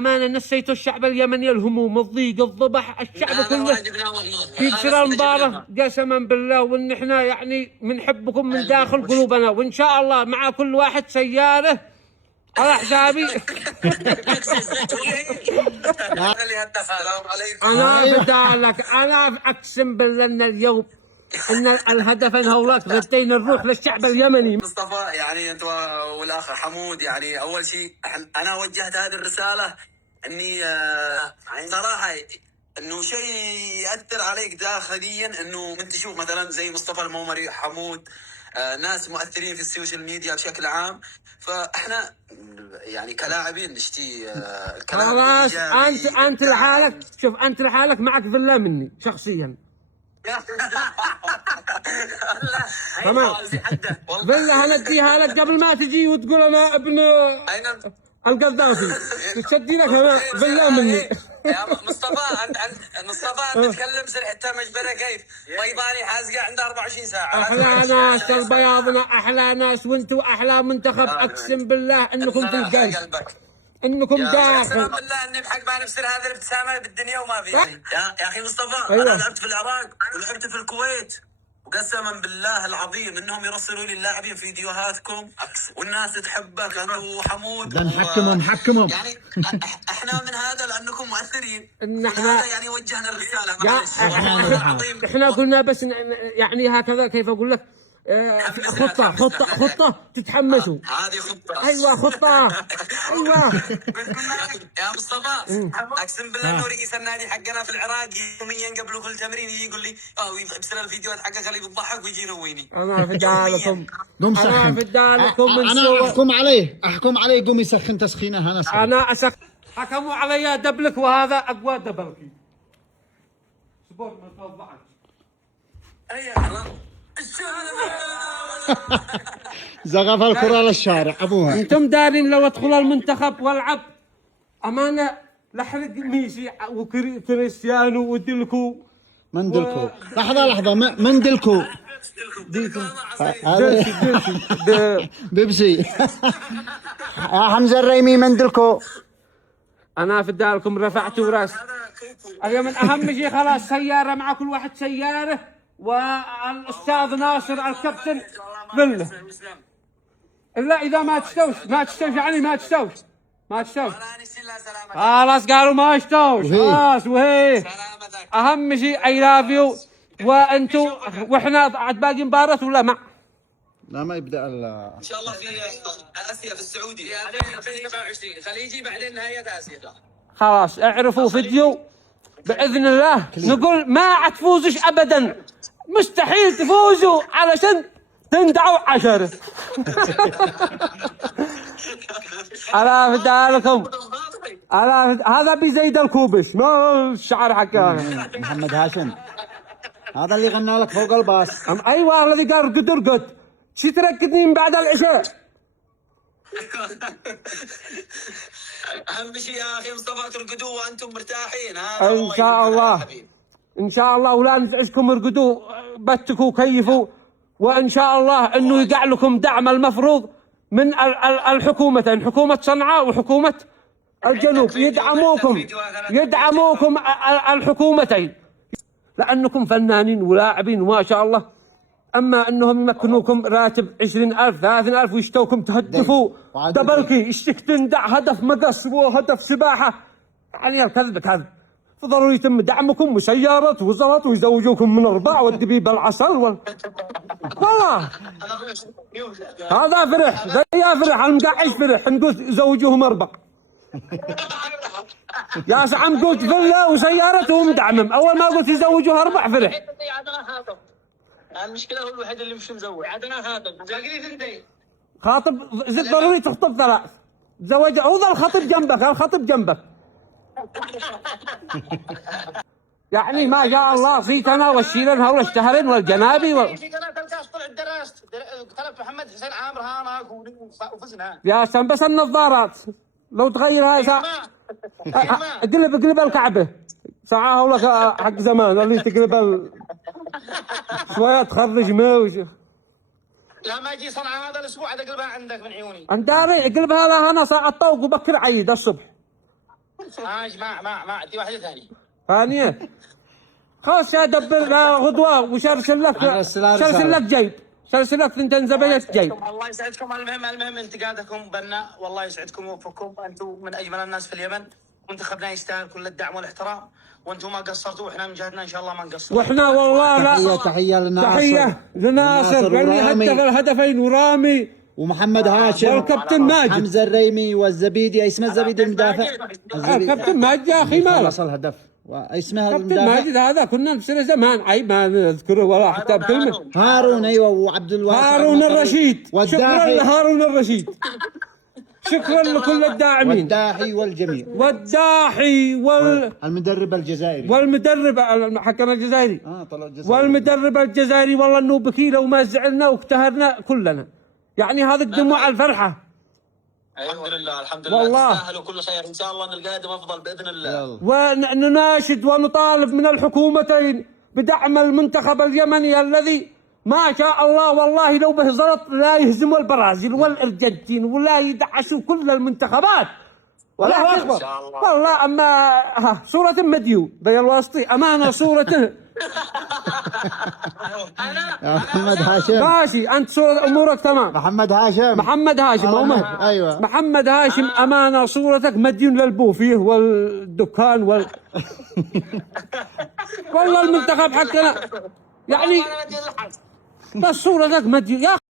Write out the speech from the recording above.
أمانة نسيتوا الشعب اليمني الهموم الضيق الضبح الشعب كله في بشرى المباراة قسما بالله، وإن إحنا يعني بنحبكم من داخل قلوبنا، وإن شاء الله مع كل واحد سيارة على حسابي. أنا بدالك، أنا أقسم بالله إن اليوم ان الهدف هولاك غدينا نروح للشعب اليمني. مصطفى يعني انت والاخ حمود، يعني اول شيء انا وجهت هذه الرساله اني صراحه انه شيء ياثر عليك داخليا، انه انت تشوف مثلا زي مصطفى المومري، حمود، ناس مؤثرين في السوشيال ميديا بشكل عام، فاحنا يعني كلاعبين نشتي الكلام خلاص. انت لحالك، شوف انت لحالك معك فيلا مني شخصيا. تمام، فيلا هنديها لك قبل ما تجي وتقول انا ابن القذافي، تشدي لك هنا فيلا مني. يا مصطفى انت تتكلم سرح انت مجبره كيف؟ بيضاني حازقه عنده 24 ساعه. احلى ناس البياضنا، احلى ناس، وانتم احلى منتخب، اقسم بالله انكم في القلب، انكم داخل. اقسم بالله اني بحق ما نفسر هذه الابتسامه بالدنيا وما في. يا اخي مصطفى، أيوة. انا لعبت في العراق ولعبت في الكويت، وقسما بالله العظيم انهم يرسلوا لي اللاعبين فيديوهاتكم والناس تحبك انت وحمود. نحكمهم يعني احنا من هذا لانكم مؤثرين، ان احنا يعني وجهنا الرساله. احنا قلنا بس يعني هكذا، كيف اقول لك، خطه تتحمسوا. هذه خطه. ايوه خطه. ايوه يا مصطفى، اقسم بالله انه رئيس النادي حقنا في العراق يوميا قبل كل تمرين يجي يقول لي ابسل الفيديوهات حقك خليه بتضحك ويجي ينويني. انا فدالكم، قوم انا سخن. فدالكم. انا احكم عليه قوم يسخن تسخينه. انا حكموا علي دبلك، وهذا اقوى دبلكي. سبور ما توضعت. اي زغف الكرة للشارع ابوها. انتم دارين لو ادخل المنتخب والعب امانه لحرق ميسي وكريستيانو وديلكو. مندلكو لحظة مندلكو ديكو بيبسي. يا حمزة الريمي مندلكو. انا فدالكم رفعتوا راس. اليوم من اهم شيء خلاص سياره، مع كل واحد سياره، والاستاذ ناصر الكابتن فيلا. الا اذا ما تستوش يعني ما تستوش. خلاص قالوا ما يستوش خلاص. وهي اهم شيء اي لاف يو. وانتم واحنا عاد باقي مباراه ولا ما؟ لا ما يبدا ان شاء الله في اسيا في السعوديه 2027 خليجي، بعدين نهايه اسيا. خلاص اعرفوا فيديو باذن الله. نقول ما عاد تفوزش ابدا، مستحيل تفوزوا علشان تندعوا 10. انا فدالكم. هذا بزيد الكوبش، ما الشعر حقه محمد هاشم، هذا اللي غنى لك فوق الباص. ايوه الذي قال ارقد شي ترقدني من بعد العشاء. اهم شيء يا اخي مصطفى ترقدوا وانتم مرتاحين. ان شاء الله، ان شاء الله، ولا نزعجكم. ارقدوا بتكوا كيفوا، وان شاء الله انه يقع لكم دعم المفروض من الحكومتين، حكومه صنعاء وحكومه الجنوب. يدعموكم الحكومتين لانكم فنانين ولاعبين وما شاء الله. اما انهم يمكنوكم راتب 20,000 30,000 ويشتوكم تهدفوا دبلكي، يشتك تندع هدف مقص وهدف سباحه، يعني الكذب كذب. فضروري يتم دعمكم وسيارة وزارات ويزوجوكم من 4 والدبيب العسل والله هذا فرح زي فرح المقعش فرح. نقول زوجوهم 4 يا زعم، قلت فيلا وسيارته ومدعمم. اول ما قلت يزوجوه 4 فرح. المشكله هو الوحيد اللي مش مزوج. عندنا خاطب باقي ثنتين. خاطب زد ضروري تخطب 3 تزوج. عوض الخطيب جنبك، الخطيب جنبك. يعني ما شاء الله صيتنا والشيلن هول الشهرين والجنابي في قناه الكاس طلعت درست طلبت محمد حسين عامر هاناك وفزنا يا سم. بس النظارات لو تغيرها ساعة اقلب الكعبة ساعة لك حق زمان اللي تقلب شوية تخرج موش. لا ما يجي صنعاء هذا الاسبوع اقلبها عندك من عيوني. انت اقلبها لها انا ساعة طوق وبكر عيد الصبح. ما دي واحده ثانيه. ثانية خلاص يا دبر لا غدوة وشرسل لك شرسل لك جيب شرسل لك ثنتين زبدة جيب. الله يسعدكم. المهم انتقادكم بناء، والله يسعدكم ويوفقكم، انتم من اجمل الناس في اليمن، منتخبنا يستاهل كل الدعم والاحترام، وانتم ما قصرتوا واحنا من جهتنا ان شاء الله ما نقصر. واحنا والله لا تحية لناصر، تحية لناصر يعني هدف الهدفين ورامي ومحمد هاشم والكابتن ماجد حمزة الريمي والزبيدي. اسمه الزبيدي المدافع. كابتن ماجد يا اخي مالك خلص الهدف. اسمه كابتن المدافع ماجد هذا كنا نفسره زمان عيب ما نذكره ولا حتى بكلمة. هارون. ايوه وعبد الواسع هارون الرشيد. شكرا والداحي لهارون الرشيد. شكرا لكل الداعمين. والداحي والجميع والداحي المدرب الجزائري والمدرب الحكم الجزائري طلع الجزائري والمدرب الجزائري. والله انه بكينا وما زعلنا واجتهدنا كلنا، يعني هذا الدموع الفرحه. الحمد لله الحمد لله والله. تستاهلوا كل خير، ان شاء الله ان القادم افضل باذن الله. ونناشد ونطالب من الحكومتين بدعم المنتخب اليمني الذي ما شاء الله والله لو به زلط لا يهزموا البرازيل والارجنتين ولا يدعسوا كل المنتخبات. الله اكبر والله. اما صورة مديو بي الواسطي امانه صورته يا محمد هاشم. ماشي انت صورة امورك تمام. محمد هاشم محمد هاشم مو مهدي. ايوه محمد هاشم امانه صورتك مديون للبوفيه والدكان والله المنتخب حقنا يعني بس صورتك مديون يا